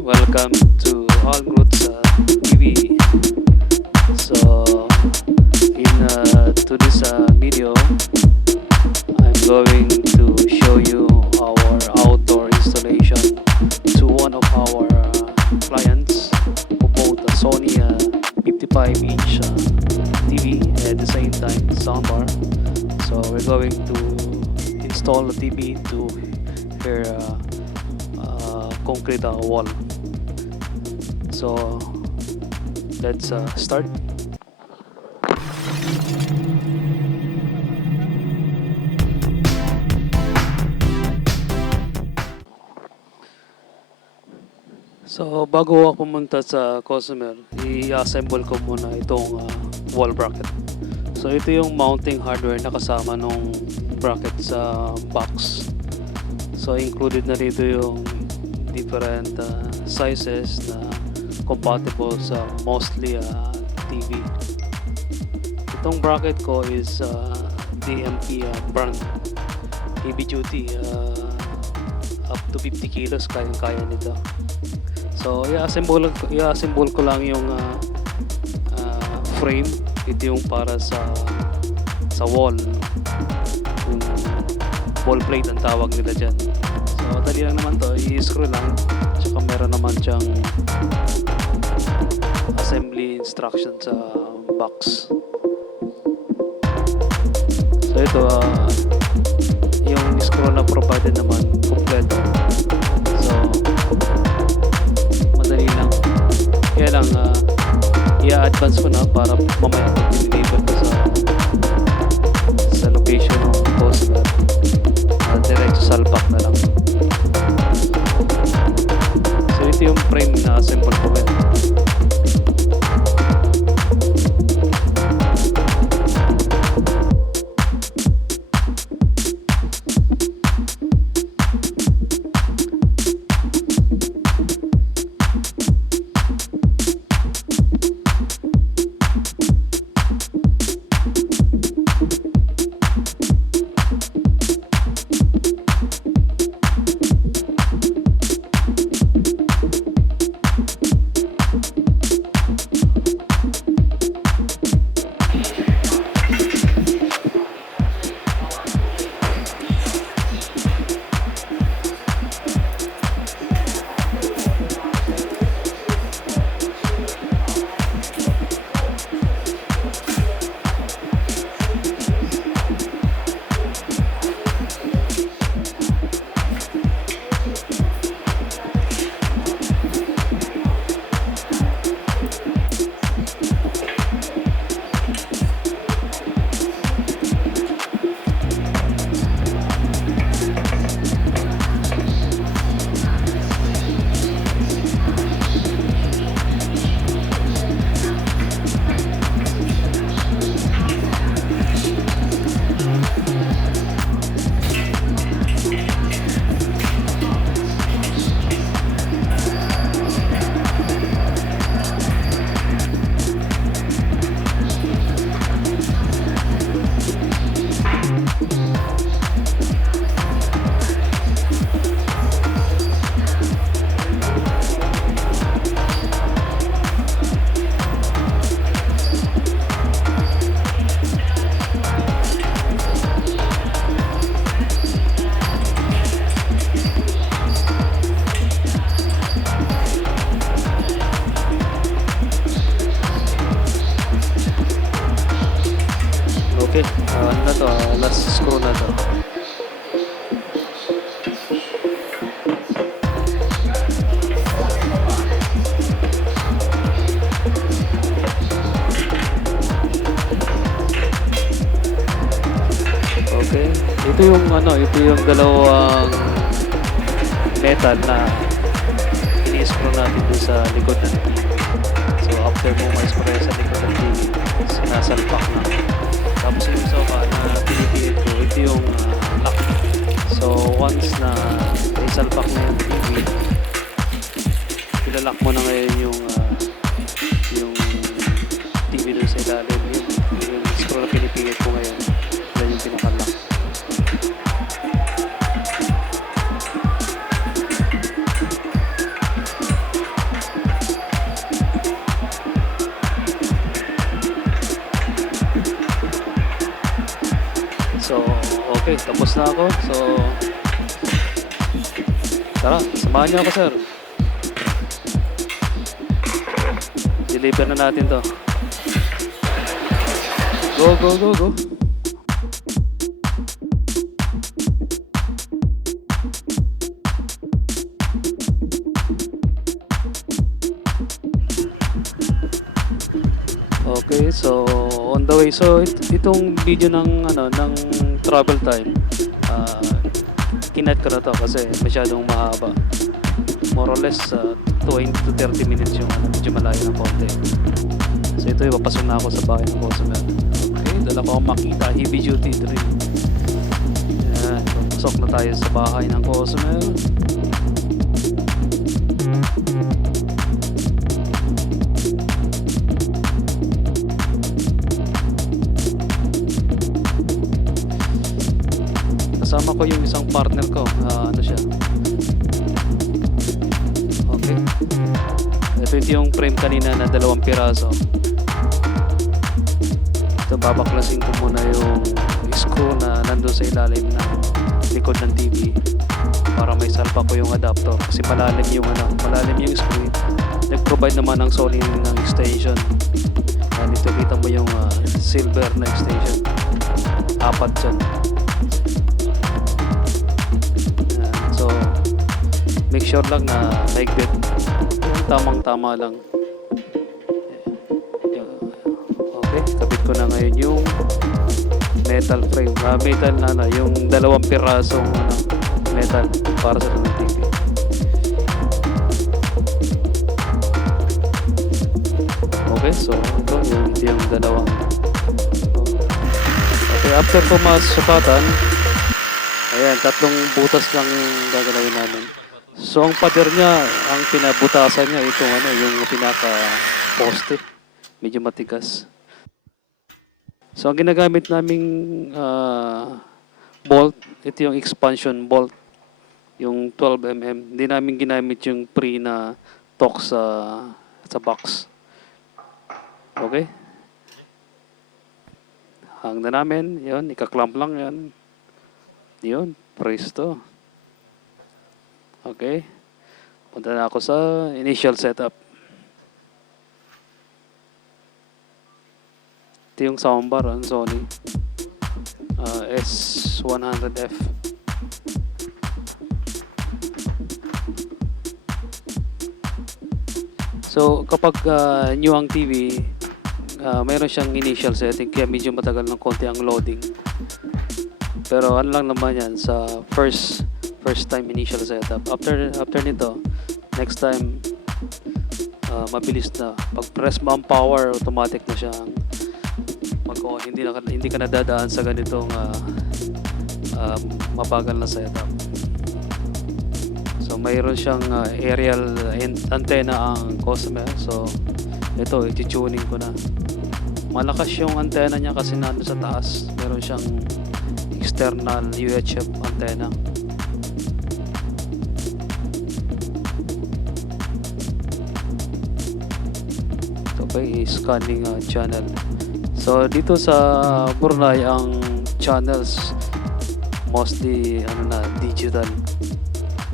welcome to All Roots TV. So in to this video, I'm going to show you our outdoor installation to one of our clients who bought a Sony 55-inch TV at the same time soundbar. So we're going to install the TV to her concrete wall. So let's start. So bago ako pumunta sa customer, i-assemble ko muna itong wall bracket. So ito yung mounting hardware na kasama nung bracket sa box. So included na dito yung different sizes na compatible sa mostly TV. Itong bracket ko is DMP brand, heavy duty, up to 50 kilos kaya nito. So i-assemble ko lang yung frame. Ito yung para sa wall, yung wall plate ang tawag nila dyan. So dali lang naman to, i-screw lang, tsaka meron naman siyang assembly instruction sa box. So ito yung screw na provided naman, kompleto. So madali lang, kaya lang i-advance ko na para mamaya i-deliver ko sa location ng customer. Diretso salpak na lang. So ito yung frame na assemble ko rin. Okay, ano na to, last screw na to. Okay, ito yung dalawang metal na ini-screw natin dun sa likod ng TV. So after mo ma-screw sa likod ng TV, sinasalpak na. Tapos yung sofa na pinipilit ko, ito yung lock. So once na isalpak na yung TV, ilalock mo na ngayon yung TV dun sa ilalim. Yung screw na pinipilit ko ngayon, yan yung pinaka-lock. Okay, tapos na ako. So, tara, samahan niyo ako, sir. Deliver na natin to. Go, go, go, go. Okay, so on the way. So itong video ng travel time, kinat ko na to kasi masyadong mahaba. More or less 20 to 30 minutes yung medyo malayo ng konti. So ito ipapasok na ako sa bahay ng customer. Okay, dala ko akong Makita heavy duty drill. Yan, pasok na tayo sa bahay ng customer. Kasama ko yung isang partner ko, ano siya. Okay. Ito yung frame kanina na 2 piraso. Ito babaklasin ko muna yung screw na nandun sa ilalim ng likod ng TV para may salpa ko yung adapter kasi malalim yung screw. Nag-provide naman ng Sony ng extension. Dito kita mo yung silver na extension. 4 dyan. So, make sure lang na maigpit. Tamang-tama lang. Okay, kabit ko na ngayon yung metal frame. Metal na yung 2 pirasong metal para sa TV. Okay, so ito yung 2. Okay, after ko masukatan, ayan, 3 butas lang gagalawin namin. So, ang pader niya, ang pinabutasan niya, itong yung pinaka-poste. Medyo matigas. So, ang ginagamit naming bolt, ito yung expansion bolt. Yung 12mm. Hindi namin ginamit yung pre na torque sa box. Okay? Hang na namin. Yun, ika-clamp lang yan. Yun, presto. Okay. Punta na ako sa initial setup. Ito yung soundbar ng Sony. S100F. So, kapag new ang TV, mayroon siyang initial setting kaya medyo matagal ng konti ang loading. Pero ano lang naman yan sa first time initial setup. After nito, next time mabilis na. Pag press mo ang power, automatic na siyang mag-on. Hindi ka nadadaan sa ganitong mabagal na setup. So mayroon siyang aerial antenna ang customer. So ito, i-tuning ko na. Malakas yung antenna niya kasi nandun sa taas. Meron siyang external UHF antenna. Okay, scanning channel. So dito sa Brunei ang channels mostly digital.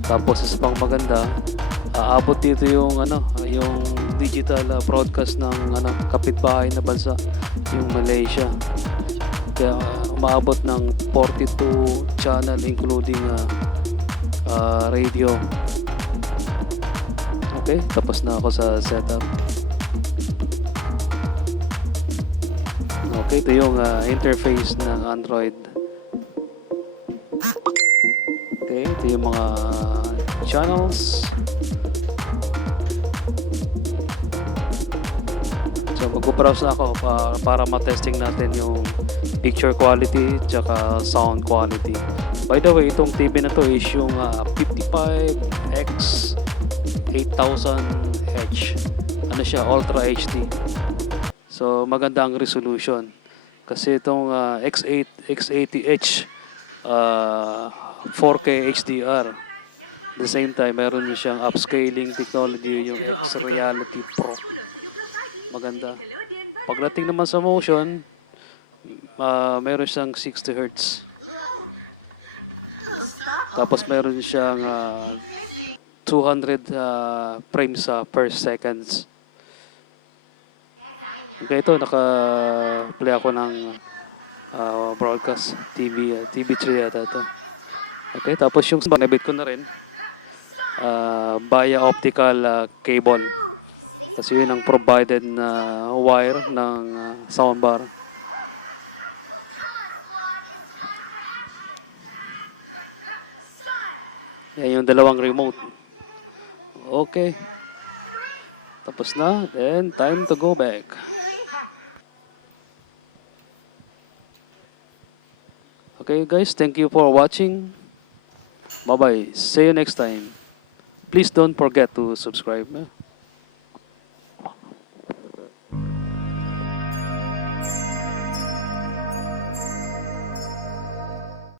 Tapos sa pang maganda, aabot dito yung yung digital broadcast ng kapitbahay na bansa, yung Malaysia. Kaya umaabot ng 42 channel including radio. Okay, tapos na ako sa setup. Okay, ito yung interface ng Android. Okay, ito yung mga channels. So mag-browse na ako para ma-testing natin yung picture quality tsaka sound quality. By the way, itong TV na to is yung 55X8000H. Ano siya, Ultra HD. So maganda ang resolution. Kasi itong X80H 4K HDR. At the same time, meron siyang upscaling technology, yung X-Reality Pro. Maganda. Pagdating naman sa motion, meron siyang 60 Hz. Tapos meron siyang 200 frames per seconds. Okay, ito naka-play ako ng broadcast TV, TV3 yata ito. Okay, tapos yung nabit ko na rin via optical cable. Kasi yun ang provided na wire ng soundbar. Yan yung dalawang remote. Okay. Tapos na. Then, time to go back. Okay guys, thank you for watching. Bye-bye. See you next time. Please don't forget to subscribe.